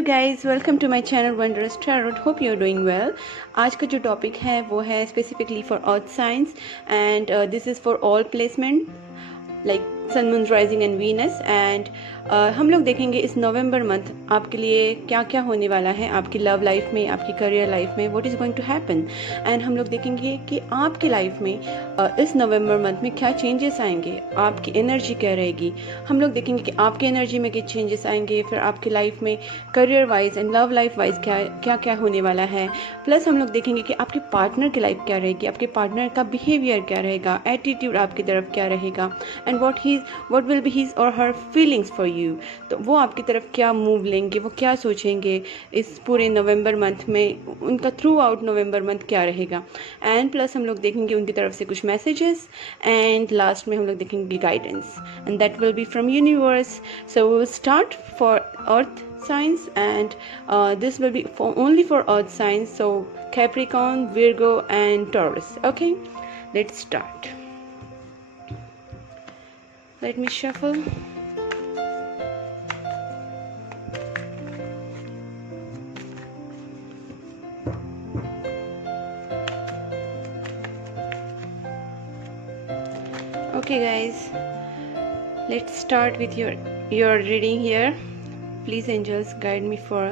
Hello guys, welcome to my channel Wondrous Tarot. Hope you are doing well. आज का जो topic है वो है specifically for earth science and this is for all placement like sun moon rising and Venus. And हम लोग देखेंगे इस नवंबर मंथ आपके लिए क्या क्या होने वाला है, आपकी लव लाइफ में, आपकी करियर लाइफ में, what is going to happen. And हम लोग देखेंगे कि आपकी लाइफ में इस नवंबर मंथ में क्या चेंजेस आएंगे, आपकी एनर्जी क्या रहेगी। हम लोग देखेंगे कि आपकी एनर्जी में क्या चेंजेस आएंगे, फिर आपकी लाइफ में career wise and love life wise क्या क्या होने वाला है। प्लस हम लोग देखेंगे कि आपके पार्टनर की लाइफ क्या रहेगी, आपके पार्टनर का बिहेवियर क्या रहेगा, एटीट्यूड आपकी तरफ क्या रहेगा, and what will be his or her feelings for you। तो वो आपकी तरफ क्या मूव लेंगे, वो क्या सोचेंगे इस पूरे नवंबर मंथ में, उनका थ्रू आउट नवंबर मंथ क्या रहेगा। एंड प्लस हम लोग देखेंगे उनकी तरफ से कुछ मैसेजेस, एंड लास्ट में हम लोग देखेंगे guidance, and that will be from universe. So we will start for earth signs, and this will be only for earth signs, so Capricorn, Virgo and Taurus. Okay, let's start. Let me shuffle. Okay guys, let's start with your reading here. Please angels guide me for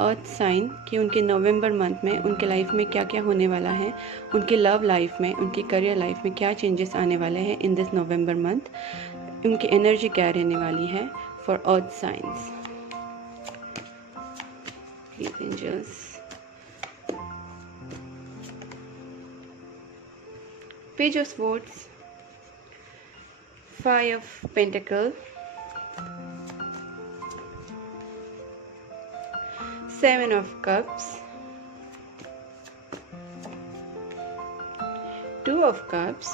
earth sign कि उनके नवंबर month में उनके life में क्या क्या होने वाला है, उनकी लव लाइफ में, उनकी करियर लाइफ में क्या चेंजेस आने वाले हैं इन दिस नवंबर मंथ, उनकी एनर्जी क्या रहने वाली है for earth science. Please angels. Page of swords, five of pentacle, Seven of Cups, Two of Cups,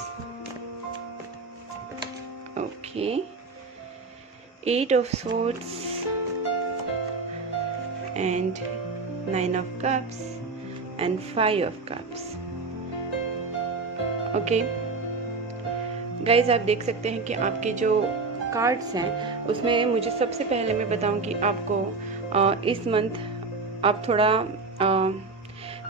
okay, Eight of Swords and Nine of Cups and Five of Cups. Okay guys, आप देख सकते हैं कि आपके जो cards हैं उसमें मुझे सबसे पहले मैं बताऊं कि आपको इस मंथ आप थोड़ा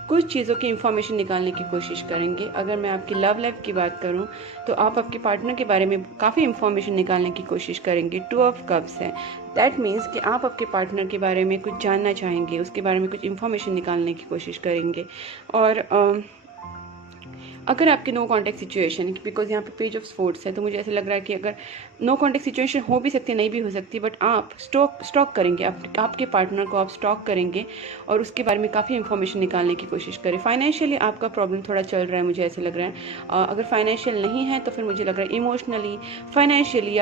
कुछ चीज़ों की इंफॉर्मेशन निकालने की कोशिश करेंगे। अगर मैं आपकी लव लाइफ की बात करूं तो आप आपके पार्टनर के बारे में काफ़ी इंफॉर्मेशन निकालने की कोशिश करेंगे। टू ऑफ कप्स है, दैट मीन्स कि आप आपके पार्टनर के बारे में कुछ जानना चाहेंगे, उसके बारे में कुछ इंफॉर्मेशन निकालने की कोशिश करेंगे। और अगर आपकी नो कॉन्टैक्ट सिचुएशन, बिकॉज यहाँ पे पेज ऑफ स्पोर्ट्स है, तो मुझे ऐसा लग रहा है कि अगर नो कॉन्टैक्ट सिचुएशन हो भी सकती है, नहीं भी हो सकती, बट आप स्टॉक करेंगे, आपके पार्टनर को आप स्टॉक करेंगे और उसके बारे में काफ़ी इंफॉर्मेशन निकालने की कोशिश करें। फाइनेंशियली आपका प्रॉब्लम थोड़ा चल रहा है, मुझे ऐसे लग रहा है। अगर फाइनेंशियल नहीं है तो फिर मुझे लग रहा है इमोशनली, फाइनेंशियली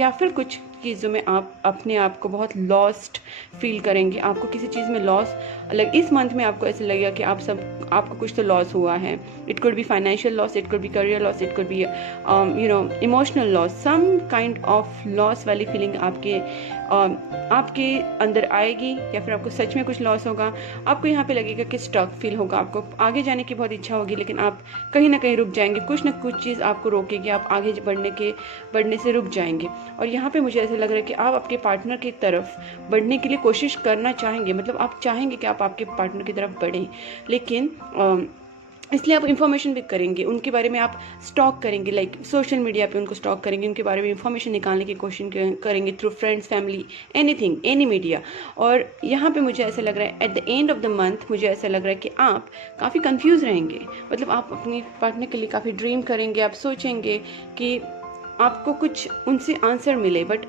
या फिर कुछ चीज़ों में आप अपने आप को बहुत लॉस्ट फील करेंगे। आपको किसी चीज़ में लॉस, लाइक इस मंथ में आपको ऐसे लगेगा कि आपको कुछ तो लॉस हुआ है। It could be financial loss, it could be career loss, it could be emotional loss, some kind of loss वाली फीलिंग आपके अंदर आएगी, या फिर आपको सच में कुछ लॉस होगा। आपको यहाँ पे लगेगा कि स्टक फील होगा, आपको आगे जाने की बहुत इच्छा होगी लेकिन आप कहीं ना कहीं रुक जाएंगे, कुछ ना कुछ चीज़ आपको रोकेगी, आप आगे बढ़ने से रुक जाएंगे। और यहाँ पे मुझे ऐसा लग रहा है कि आप आपके पार्टनर की तरफ बढ़ने के लिए कोशिश करना चाहेंगे, मतलब आप चाहेंगे कि आप आपके पार्टनर की तरफ बढ़ें, लेकिन इसलिए आप इंफॉर्मेशन भी करेंगे, उनके बारे में आप स्टॉक करेंगे, लाइक सोशल मीडिया पे उनको स्टॉक करेंगे, उनके बारे में इंफॉर्मेशन निकालने की कोशिश करेंगे through friends, family, anything, any media. और यहाँ पे मुझे ऐसा लग रहा है at the end of the month मुझे ऐसा लग रहा है कि आप काफ़ी कंफ्यूज रहेंगे, मतलब आप अपने पार्टनर के लिए काफ़ी ड्रीम करेंगे, आप सोचेंगे कि आपको कुछ उनसे आंसर मिले, बट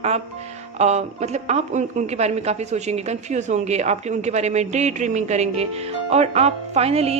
मतलब आप उनके बारे में काफ़ी सोचेंगे, कंफ्यूज होंगे, आपके उनके बारे में डे ड्रीमिंग करेंगे, और आप फाइनली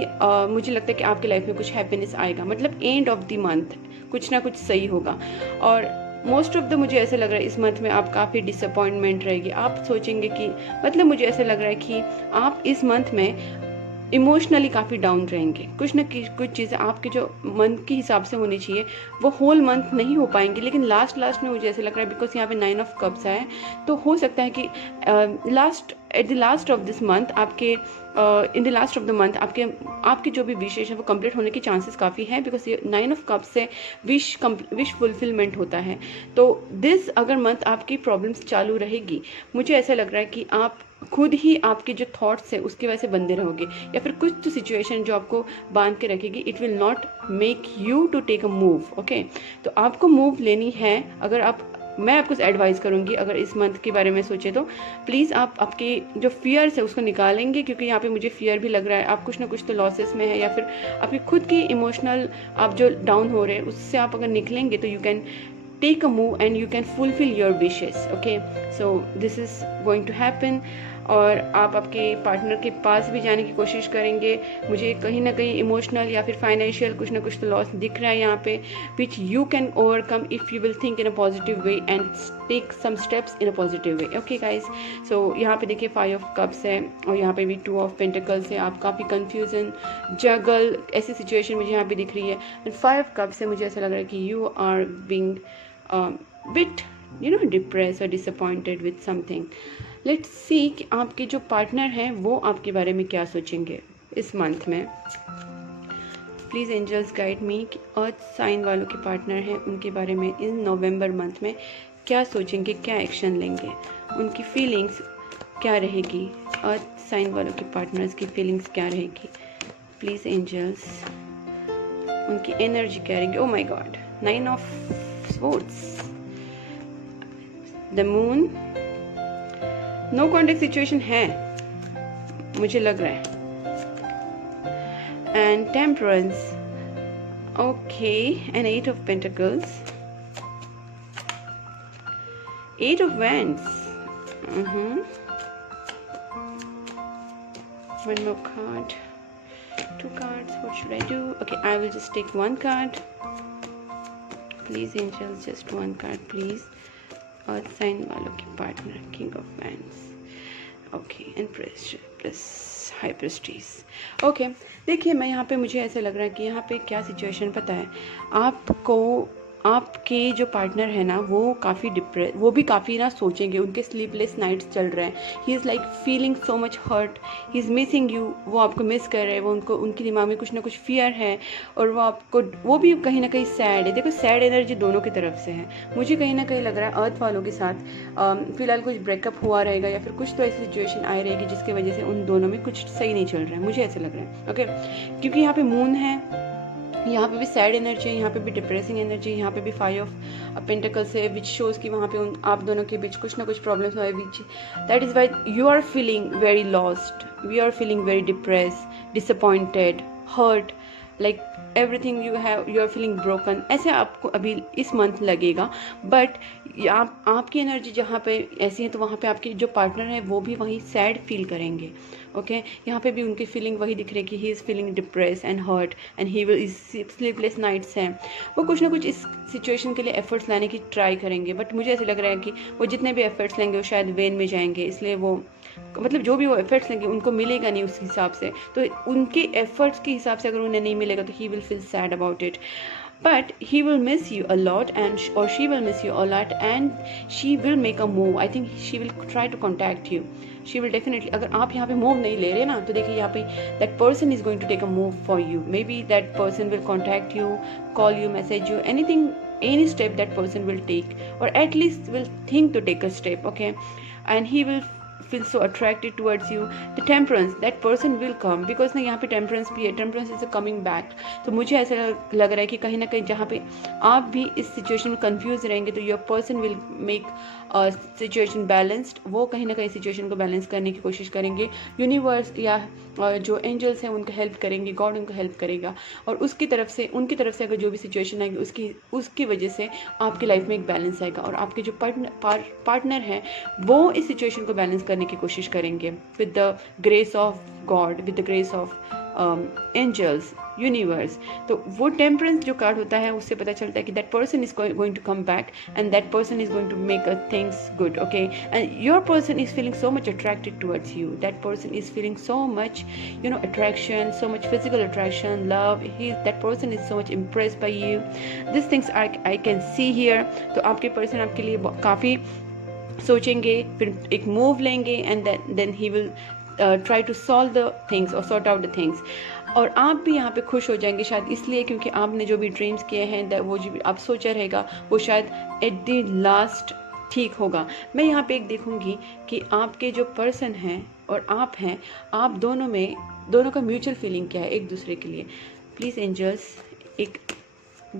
मुझे लगता है कि आपकी लाइफ में कुछ हैप्पीनेस आएगा, मतलब एंड ऑफ द मंथ कुछ ना कुछ सही होगा। और मोस्ट ऑफ द मुझे ऐसे लग रहा है इस मंथ में आप काफ़ी डिसअपॉइंटमेंट रहेगी, आप सोचेंगे कि, मतलब मुझे ऐसा लग रहा है कि आप इस मंथ में इमोशनली काफ़ी डाउन रहेंगे। कुछ कुछ चीज़ें आपके जो मंथ के हिसाब से होनी चाहिए वो होल मंथ नहीं हो पाएंगी, लेकिन लास्ट में मुझे ऐसे लग रहा है, बिकॉज यहाँ पे 9 ऑफ कप्स है, तो हो सकता है कि at the last of this month आपके in the last of the month आपके जो भी विशेष है वो कंप्लीट होने के चांसेस काफ़ी है, बिकॉज ये 9 ऑफ कप्स से विश फुलफिलमेंट होता है। तो दिस अगर मंथ आपकी प्रॉब्लम्स चालू रहेगी, मुझे ऐसा लग रहा है कि आप खुद ही आपके जो थॉट्स है उसकी वजह से बंधे रहोगे, या फिर कुछ तो सिचुएशन जो आपको बांध के रखेगी, it will not make you to take a move. Okay, तो आपको मूव लेनी है। अगर आप, मैं आपको एडवाइस करूंगी अगर इस मंथ के बारे में सोचे तो प्लीज़ आप आपके जो फियर्स है उसको निकालेंगे, क्योंकि यहाँ पे मुझे फियर भी लग रहा है, आप कुछ ना कुछ तो लॉसेस में है, या फिर आपकी खुद की इमोशनल आप जो डाउन हो रहे हैं उससे आप अगर निकलेंगे तो you can take a move and you can fulfill your wishes. Okay, so this is going to happen. और आप आपके पार्टनर के पास भी जाने की कोशिश करेंगे। मुझे कहीं ना कहीं इमोशनल या फिर फाइनेंशियल कुछ ना कुछ तो लॉस दिख रहा है यहाँ पे, which you can overcome if you will think in a positive way and take some steps in a positive way. Okay guys, so यहाँ पे देखिए 5 ऑफ कप्स है और यहाँ पे भी 2 ऑफ पेंटिकल्स है। आप काफ़ी कन्फ्यूजन, जगल ऐसी सिचुएशन मुझे यहाँ पे दिख रही है। एंड 5 कप्स है, मुझे ऐसा लग रहा है कि you are being bit depressed or disappointed with something. Let's see कि आपके जो पार्टनर हैं वो आपके बारे में क्या सोचेंगे इस मंथ में। प्लीज़ एंजल्स गाइड मी कि अर्थ साइन वालों के पार्टनर हैं उनके बारे में इन नवंबर मंथ में क्या सोचेंगे, क्या एक्शन लेंगे, उनकी फीलिंग्स क्या रहेगी, अर्थ साइन वालों के पार्टनर्स की फीलिंग्स क्या रहेगी। प्लीज़ एंजल्स, उनकी एनर्जी क्या रहेगी। Oh my God, 9 of Swords, the moon, no contact situation है मुझे लग रहा है, and temperance, okay, and 8 of pentacles, 8 of wands, one more card, 2 cards, what should I do? Okay, I will just take 1 card. Please angels, just 1 card please. Earth sign वालों के partner, king of wands, okay, and plus high prestige. Okay, देखिए मैं यहाँ पे, मुझे ऐसा लग रहा है कि यहाँ पे क्या सिचुएशन पता है आपको, आपके जो पार्टनर है ना वो काफ़ी डिप्रेस, वो भी काफ़ी ना सोचेंगे, उनके स्लीपलेस नाइट्स चल रहे हैं। He is like feeling so much hurt, he is missing you, वो आपको मिस कर रहे हैं, वो उनको, उनके दिमाग में कुछ ना कुछ फियर है, और वो आपको, वो भी कहीं ना कहीं सैड है। देखो सैड एनर्जी दोनों की तरफ से है। मुझे कहीं ना कहीं लग रहा है अर्थ वालों के साथ फिलहाल कुछ ब्रेकअप हुआ रहेगा, या फिर कुछ तो ऐसी सिचुएशन आई रहेगी जिसकी वजह से उन दोनों में कुछ सही नहीं चल रहा है, मुझे ऐसा लग रहा है। ओके, क्योंकि यहाँ पे मून है, यहाँ पे भी सैड एनर्जी है, यहाँ पे भी डिप्रेसिंग एनर्जी, यहाँ पे भी 5 ऑफ पेंटिकल्स है, विच शोज़ कि वहाँ पे आप दोनों के बीच कुछ ना कुछ प्रॉब्लम्स हुआ है, which that is why you are feeling very lost, we are feeling very depress, disappointed, hurt, like everything you are feeling broken, ऐसे आपको अभी इस मंथ लगेगा। बट आपकी एनर्जी जहाँ पे ऐसी है तो वहाँ पे आपके जो पार्टनर है वो भी वहीं सैड फील करेंगे। ओके, यहाँ पे भी उनकी फीलिंग वही दिख रही है कि he is feeling depress and hurt and he will sleepless nights हैं। वो कुछ ना कुछ इस सिचुएशन के लिए एफर्ट्स लाने की ट्राई करेंगे, बट मुझे ऐसा लग रहा है कि वो जितने भी एफर्ट्स लेंगे वो शायद वेन में जाएंगे, इसलिए वो मतलब जो भी वो एफर्ट्स लेंगे उनको मिलेगा नहीं उस हिसाब से। तो उनके एफर्ट्स के हिसाब से अगर उन्हें नहीं मिलेगा तो he will feel sad about it, but he will miss you a lot, and or she will miss you a lot, and she will make a move. I think she will try to contact you. She will definitely, अगर आप यहाँ पे move नहीं ले रहे ना तो देखिए यहाँ पे that person is going to take a move for you. Maybe that person will contact you, call you, message you, anything, any step that person will take, or at least will think to take a step. Okay, and he will feel so attracted towards you. The temperance, that person will come, because ना यहाँ पे temperance भी है, temperance is a coming back. तो मुझे ऐसा लग रहा है कि कहीं ना कहीं जहाँ पे आप भी इस सिचुएशन में कंफ्यूज रहेंगे तो your person will make situation balanced, वो कहीं ना कहीं सिचुएशन को बैलेंस करने की कोशिश करेंगे। यूनिवर्स या जो एंजल्स हैं उनको हेल्प करेंगे, गॉड उनको हेल्प करेगा, और उसकी तरफ से, उनकी तरफ से अगर जो भी सिचुएशन आएगी उसकी वजह से आपकी लाइफ में एक बैलेंस आएगा, और आपके जो पार्टनर हैं वो इस सिचुएशन को बैलेंस करने की कोशिश करेंगे with the grace of God, with the grace of angels, universe. तो वो टेम्परेंस जो कार्ड होता है उससे पता चलता है कि that person is going to come back and that person is going to make things good. Okay, and your person is feeling so much attracted towards you. That person is feeling so much, attraction, so much physical attraction, love. That person is so much impressed by you. These things I can see here. तो आपके person आपके लिए काफ़ी सोचेंगे, फिर एक move लेंगे, and then he will try to solve the things or sort out the things. और आप भी यहाँ पे खुश हो जाएंगे शायद इसलिए क्योंकि आपने जो भी ड्रीम्स किए हैं वो जो भी आप सोचा रहेगा वो शायद एट द लास्ट ठीक होगा। मैं यहाँ पे एक देखूँगी कि आपके जो पर्सन हैं और आप हैं, आप दोनों का म्यूचुअल फीलिंग क्या है एक दूसरे के लिए। प्लीज़ एंजल्स, एक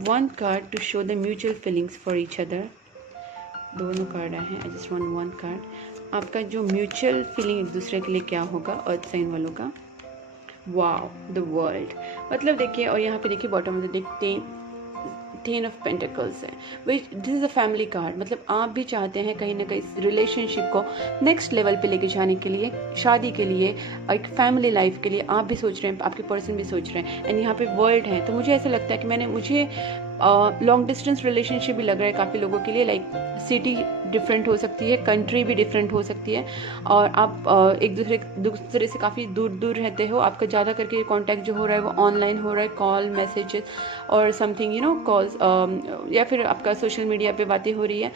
one card to show the mutual feelings for each other. दोनों कार्ड आए हैं, I just want one card. आपका जो म्यूचुअल फीलिंग एक दूसरे के लिए क्या होगा अर्थ साइन वालों का। वाओ, द वर्ल्ड, मतलब देखिए, और यहाँ पे देखिए बॉटम में देखते टेन ऑफ पेंटिकल्स है, which this is a family card. मतलब आप भी चाहते हैं कहीं ना कहीं रिलेशनशिप को नेक्स्ट लेवल पे लेके जाने के लिए, शादी के लिए, एक फैमिली लाइफ के लिए आप भी सोच रहे हैं, आपके पर्सन भी सोच रहे हैं। एंड यहाँ पे वर्ल्ड है, तो मुझे ऐसा लगता है कि मुझे लॉन्ग डिस्टेंस रिलेशनशिप भी लग रहा है काफ़ी लोगों के लिए। लाइक सिटी डिफरेंट हो सकती है, कंट्री भी डिफरेंट हो सकती है, और आप एक दूसरे से काफ़ी दूर दूर रहते हो। आपका ज़्यादा करके कॉन्टैक्ट जो हो रहा है वो ऑनलाइन हो रहा है, कॉल, मैसेजेस और समथिंग कॉल्स, या फिर आपका सोशल मीडिया पे बातें हो रही है।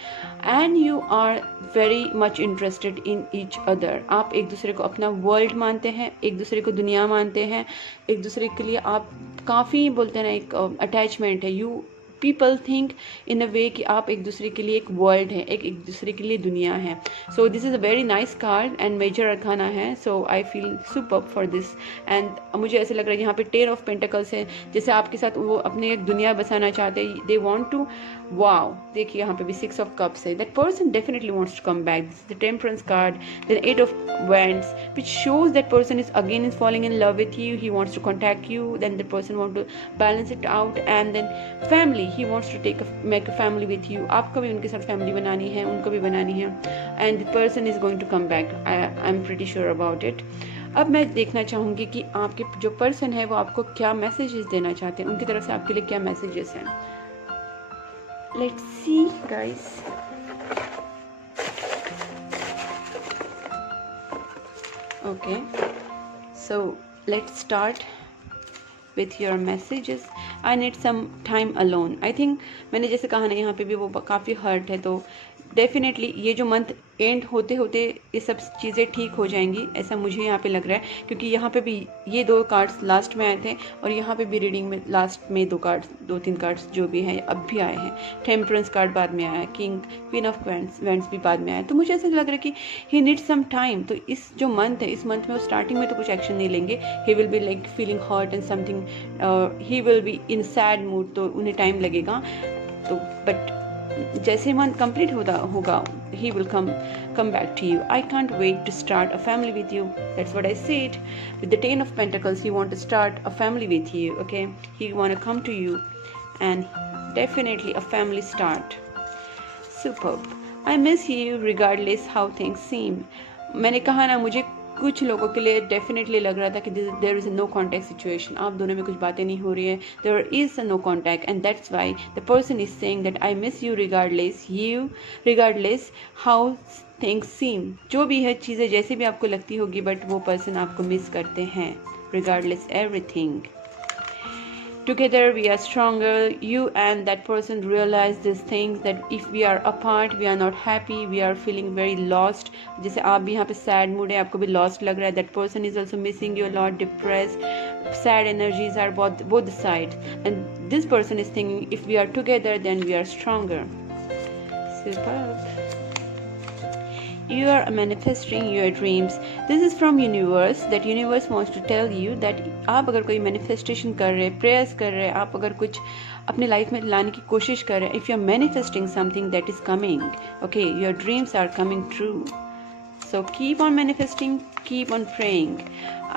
And you are very much interested in each other. आप एक दूसरे को अपना वर्ल्ड मानते हैं, एक दूसरे को दुनिया मानते हैं, एक दूसरे के लिए आप काफ़ी बोलते हैं ना, एक अटैचमेंट है। यू पीपल थिंक इन अ वे कि आप एक दूसरे के लिए एक वर्ल्ड है, एक दूसरे के लिए दुनिया है। So this is a very nice card and major arcana है। So I feel superb for this. And मुझे ऐसे लग रहा है यहाँ पे टेन ऑफ पेंटिकल्स है, जैसे आपके साथ वो अपने एक दुनिया बसाना चाहते हैं। दे वॉन्ट टू, वाओ, देखिए यहाँ पे भी सिक्स ऑफ कप्स है। That person definitely wants to come back. The temperance card, then eight of wands, which shows that person is again falling in love with you. He wants to contact you, then the person want to balance it out. And then family, he wants to make a family with you. आपको भी उनके साथ family बनानी है, उनको भी बनानी है, and the person is going to come back. I'm pretty sure about it. अब मैं देखना चाहूँगी कि आपके जो पर्सन है वो आपको क्या मैसेजेस देना चाहते हैं, उनकी तरफ से आपके लिए क्या मैसेजेस हैं। Let's see guys. Okay, so let's start with your messages. I need some time alone. I think मैंने जैसे कहा ना, यहाँ पे भी वो काफ़ी हर्ट है, तो डेफिनेटली ये जो मंथ एंड होते होते ये सब चीज़ें ठीक हो जाएंगी, ऐसा मुझे यहाँ पे लग रहा है। क्योंकि यहाँ पे भी ये दो कार्ड्स लास्ट में आए थे, और यहाँ पे भी रीडिंग में लास्ट में दो तीन कार्ड्स जो भी हैं अब भी आए हैं। टेम्परेंस कार्ड बाद में आया, किंग, क्वीन ऑफ वैंड्स भी बाद में आया। तो मुझे ऐसा लग रहा है कि ही नीड्स सम टाइम। तो इस जो मंथ है, इस मंथ में वो स्टार्टिंग में तो कुछ एक्शन नहीं लेंगे। He will be like feeling hurt and something, he will be in sad mood, तो उन्हें टाइम लगेगा। तो बट जैसे मंथ कंप्लीट होगा, he will come back to you. I can't wait to start a family with you. That's what I said. With the Ten of Pentacles, he want to start a family with you. Okay, he want to come to you, and definitely a family start. Superb. I miss you regardless how things seem. मैंने कहा ना, मुझे कुछ लोगों के लिए definitely लग रहा था कि there is a no contact situation, आप दोनों में कुछ बातें नहीं हो रही है, there is a no contact, and that's why the person is saying that I miss you regardless how things seem. जो भी है चीज़ें जैसे भी आपको लगती होगी, बट वो पर्सन आपको मिस करते हैं, regardless everything. Together we are stronger. You and that person realize these things, that if we are apart, we are not happy, we are feeling very lost. जैसे आप भी यहाँ पे sad mood है, आपको भी lost लग रहा है. That person is also missing you a lot, depressed. Sad energies are both sides. And this person is thinking, if we are together, then we are stronger. Superb. You are manifesting your dreams. This is from universe. That universe wants to tell you that आप अगर कोई manifestation कर रहे हैं, prayers कर रहे हैं, आप अगर कुछ अपने लाइफ में लाने की कोशिश कर रहे हैं, if you are manifesting something that is coming, okay, your dreams are coming true. So keep on manifesting, keep on praying.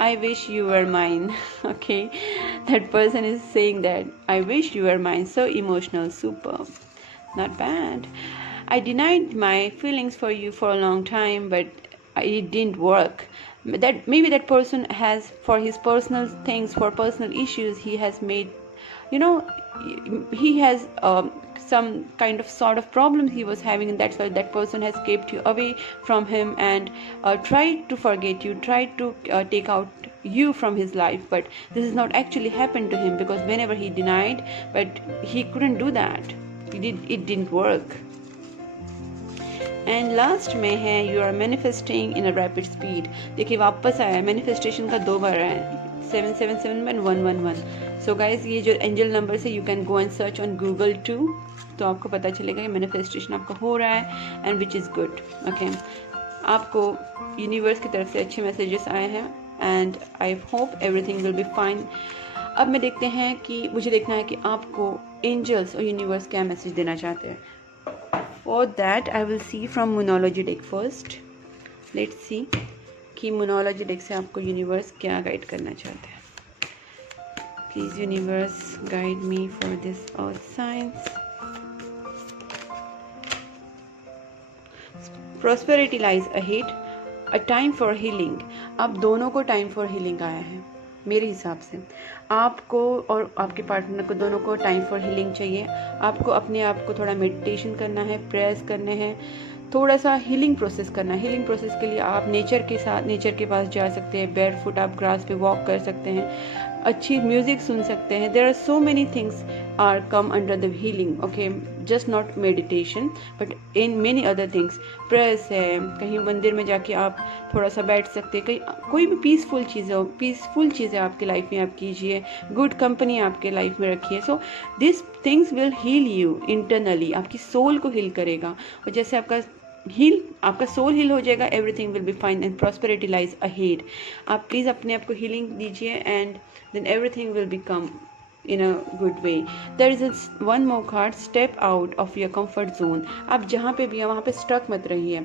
I wish you were mine. Okay, that person is saying that I wish you were mine. So emotional, superb, not bad. I denied my feelings for you for a long time, but it didn't work. That maybe that person has, for his personal things, for personal issues, he has made, he has some kind of sort of problem he was having, and that's why that person has kept you away from him and tried to forget you, tried to take out you from his life. But this has not actually happened to him, because whenever he denied, but he couldn't do that. It didn't work. And last में है you are manifesting in a rapid speed. देखिए वापस आया है, manifestation का 2 बार आया है, 777 111. सो guys ये जो एंजल नंबर है you can go and search on Google too, तो आपको पता चलेगा कि मैनिफेस्टेशन आपका हो रहा है and which is good. Okay, आपको यूनिवर्स की तरफ से अच्छे मैसेजेस आए हैं and I hope everything will be fine. अब मैं देखते हैं कि मुझे देखना है कि आपको एंजल्स और यूनिवर्स क्या मैसेज देना चाहते हैं। For that I will see from monology deck first. Let's see कि मोनोलॉजी डेक से आपको यूनिवर्स क्या गाइड करना चाहते हैं। Please universe guide me for this earth science. Prosperity lies ahead, a time for healing. आप दोनों को टाइम फॉर हीलिंग आया है मेरे हिसाब से। आपको और आपके पार्टनर को दोनों को टाइम फॉर हीलिंग चाहिए। आपको अपने आप को थोड़ा मेडिटेशन करना है, प्रेयर्स करने हैं, थोड़ा सा हीलिंग प्रोसेस करना है। हीलिंग प्रोसेस के लिए आप नेचर के पास जा सकते हैं, बेयर फुट आप ग्रास पे वॉक कर सकते हैं, अच्छी म्यूजिक सुन सकते हैं। There are so many things are come under the healing, okay, just not meditation but in many other things. Prayers है, कहीं मंदिर में जाके आप थोड़ा सा बैठ सकते हैं, कहीं कोई भी पीसफुल चीज़ें आपकी लाइफ में आप कीजिए, गुड कंपनी आपके लाइफ में रखिए। So this things will heal you internally, आपकी सोल को हील करेगा। और जैसे आपका सोल हील हो जाएगा, everything will be fine and prosperity lies ahead. आप प्लीज़ अपने आप को हीलिंग दीजिए and then everything will become in a good way. There is one more card, step out of your comfort zone. आप जहाँ पे भी हैं वहाँ पे स्टक मत रहिए।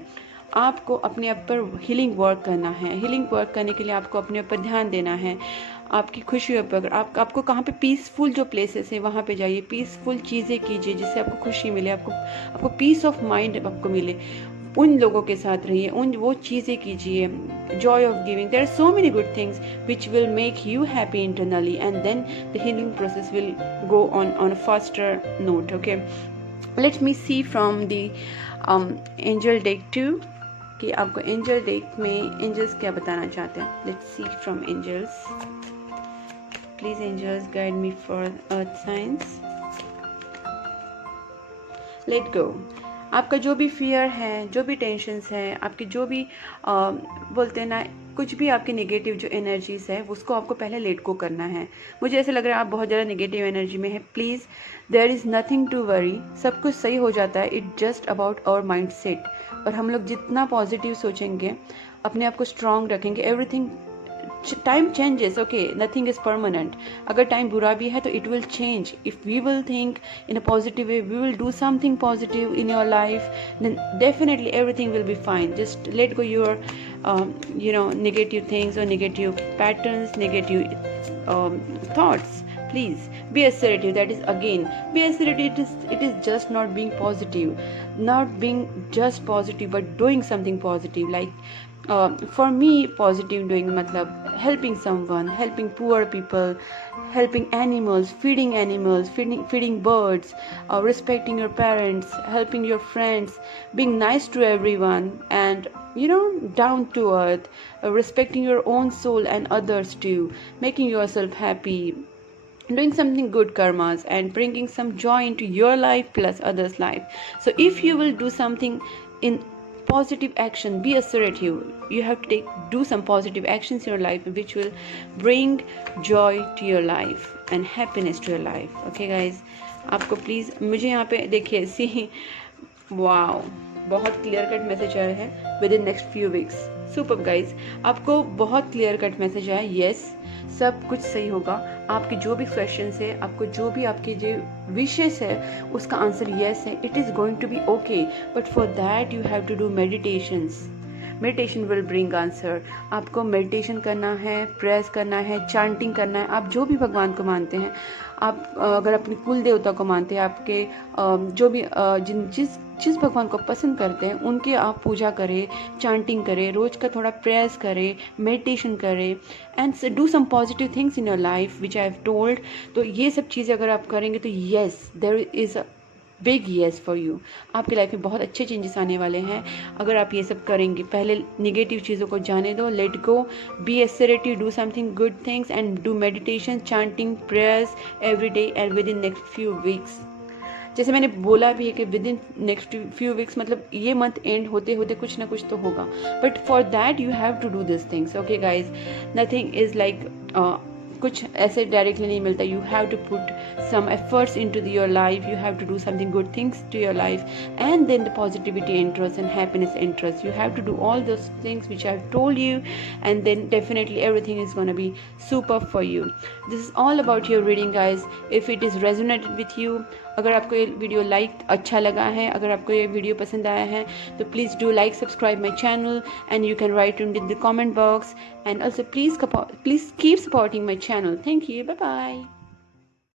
आपको अपने आप पर हीलिंग वर्क करना है। हीलिंग वर्क करने के लिए आपको अपने ऊपर ध्यान देना है, आपकी खुशियों पर। आपको कहाँ पे पीसफुल जो प्लेसेस है वहाँ पे जाइए, पीसफुल चीज़ें कीजिए जिससे आपको खुशी मिले, आपको पीस ऑफ माइंड आपको मिले। उन लोगों के साथ रहिए, वो चीज़ें कीजिए, joy of giving. There are so many good things which will make you happy internally and then the healing process will go on a faster note. Okay, let me see from the angel deck too कि आपको angel deck में angels क्या बताना चाहते हैं। Let's see from angels. Please angels guide me for earth signs. Let go. आपका जो भी फियर है, जो भी टेंशन्स है, आपके जो भी बोलते हैं ना, कुछ भी आपकी नेगेटिव जो एनर्जीज है उसको आपको पहले लेट गो करना है। मुझे ऐसा लग रहा है आप बहुत ज़्यादा नेगेटिव एनर्जी में है। Please, there is nothing to worry, सब कुछ सही हो जाता है। It just about our mind set. और हम लोग जितना पॉजिटिव सोचेंगे, अपने आप को स्ट्रांग रखेंगे, everything time changes, okay, nothing is permanent. अगर टाइम बुरा भी है तो it will change. If we will think in a positive way, we will do something positive in your life, then definitely everything will be fine. Just let go your negative things or negative patterns, negative thoughts. Please be assertive. That is, again, be assertive. It is just not being positive, not being just positive, but doing something positive. Like for me, positive doing matlab helping someone, helping poor people, helping animals, feeding birds, respecting your parents, helping your friends, being nice to everyone, and down to earth, respecting your own soul and others too, making yourself happy, doing something good karmas and bringing some joy into your life plus others' life. So if you will do something in positive action, be assertive. You have to do some positive actions in your life which will bring joy to your life and happiness to your life. Okay guys, आपको please मुझे यहाँ पे देखिए, सी wow, बहुत clear cut message आया है with in next few weeks. Super guys, आपको बहुत क्लियर कट मैसेज आया। येस, सब कुछ सही होगा। आपके जो भी क्वेश्चंस है, आपको जो भी आपके जो विशेस है, उसका आंसर येस है। It is going to be okay, but for that you have to do meditations. Meditation will bring answer. आपको मेडिटेशन करना है, प्रेयर्स करना है, चांटिंग करना है। आप जो भी भगवान को मानते हैं, आप अगर अपने कुल देवता को मानते हैं, आपके जो भी जिस भगवान को पसंद करते हैं उनके आप पूजा करें, चांटिंग करें, रोज़ का थोड़ा प्रेयर्स करें, मेडिटेशन करें and do some positive things in your life which I have told. तो ये सब चीज़ें अगर आप करेंगे तो yes, there is a big yes for you. आपकी लाइफ में बहुत अच्छे चेंजेस आने वाले हैं अगर आप ये सब करेंगे। पहले निगेटिव चीज़ों को जाने दो, let go, be assertive, do something good things and do meditation, chanting, prayers every day and within next few weeks. जैसे मैंने बोला भी है कि within next few weeks, मतलब ये मंथ एंड होते होते कुछ ना कुछ तो होगा, but for that you have to do this things. Okay guys, nothing is like कुछ ऐसे डायरेक्टली नहीं मिलता. You have to put some efforts into your life. You have to do something good things to your life, and then the positivity enters and happiness enters. You have to do all those things which I've told you, and then definitely everything is going to be super for you. This is all about your reading, guys. If it is resonated with you, अगर आपको ये video अच्छा लगा है, अगर आपको ये video पसंद आया है, तो please do like, subscribe my channel, and you can write in the comment box, and also please keep supporting my channel. Thank you. Bye bye.